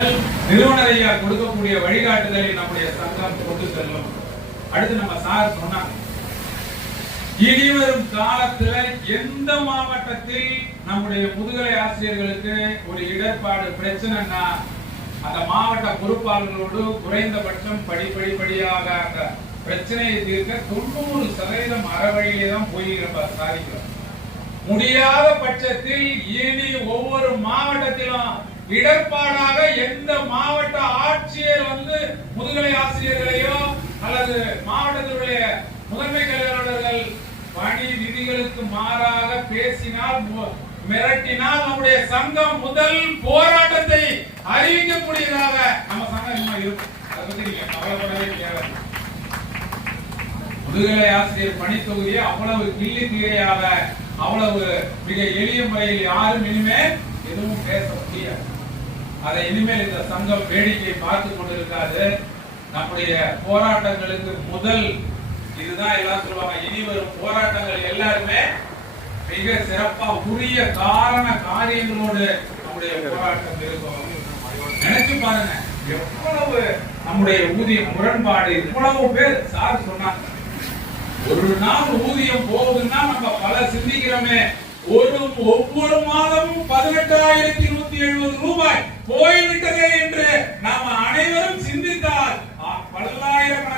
நிறுவனரையா கொடுக்கக்கூடிய வழிகாட்டுதலை நம்முடைய சங்கம் கொண்டு செல்லும். அடுத்து நம்ம சார் சொன்னாங்க, இனிவரும் காலத்துல எந்த மாவட்டத்தில் நம்முடைய முதுகலை ஆசிரியர்களுக்கு ஒரு இடர்பாடு பிரச்சனைனா அந்த மாவட்ட பொறுப்பாளர்களோடு குறைந்தபட்சம் படிப்படியாக அந்த பிரச்சனையை தீர்க்க 90% அறவழியிலே தான் போய் சாதிக்கிறோம். முடியாத பட்சத்தில் இனி ஒவ்வொரு மாவட்டத்திலும் இடர்பாடாக எந்த மாவட்ட ஆட்சியர் முதுகலை ஆசிரியர்களையோ அல்லது மாவட்டத்தினுடைய முதன்மை கல்வியாளர்கள் பணி விதிகளுக்கு மாறாக பேசினால் மிரட்டினால் நம்முடைய சங்கம் முதல் போராட்டத்தை அறிவிக்கக்கூடியதாக நம்ம சங்கம் இருக்கும். அதை பத்தி நீங்க கவலைப்படவே தேவை. முதுகலை ஆசிரியர் பணி தொகுதியை அவ்வளவு கிள்ளி தீரையாக அவ்வளவு மிக எளிய முறையில் யாரும் இனிமேல் எதுவும் பேச முடியாது. அதை இனிமேல் இந்த சங்கம் வேடிக்கை பார்த்து கொண்டிருக்காது. நம்முடைய போராட்டங்களுக்கு முதல் இதுதான் எல்லாம் சொல்லுவாங்க, இனி வரும் போராட்டங்கள் எல்லாருமே மிக சிறப்பா உரிய காரண காரியங்களோடு நம்முடைய போராட்டம் இருக்கும். நினைச்சு பாருங்க, எவ்வளவு நம்முடைய ஊதிய முரண்பாடு. இவ்வளவு பேர் சார் சொன்னாங்க, ஒரு நாள் ஊதியம் போகுதுன்னா நம்ம பல சிந்திக்கிறோமே, ஒவ்வொரு மாதமும் 18,170 ரூபாய் போய்விட்டதே என்று நாம் அனைவரும் சிந்தித்தால் பல்லாயிரக்கணக்கான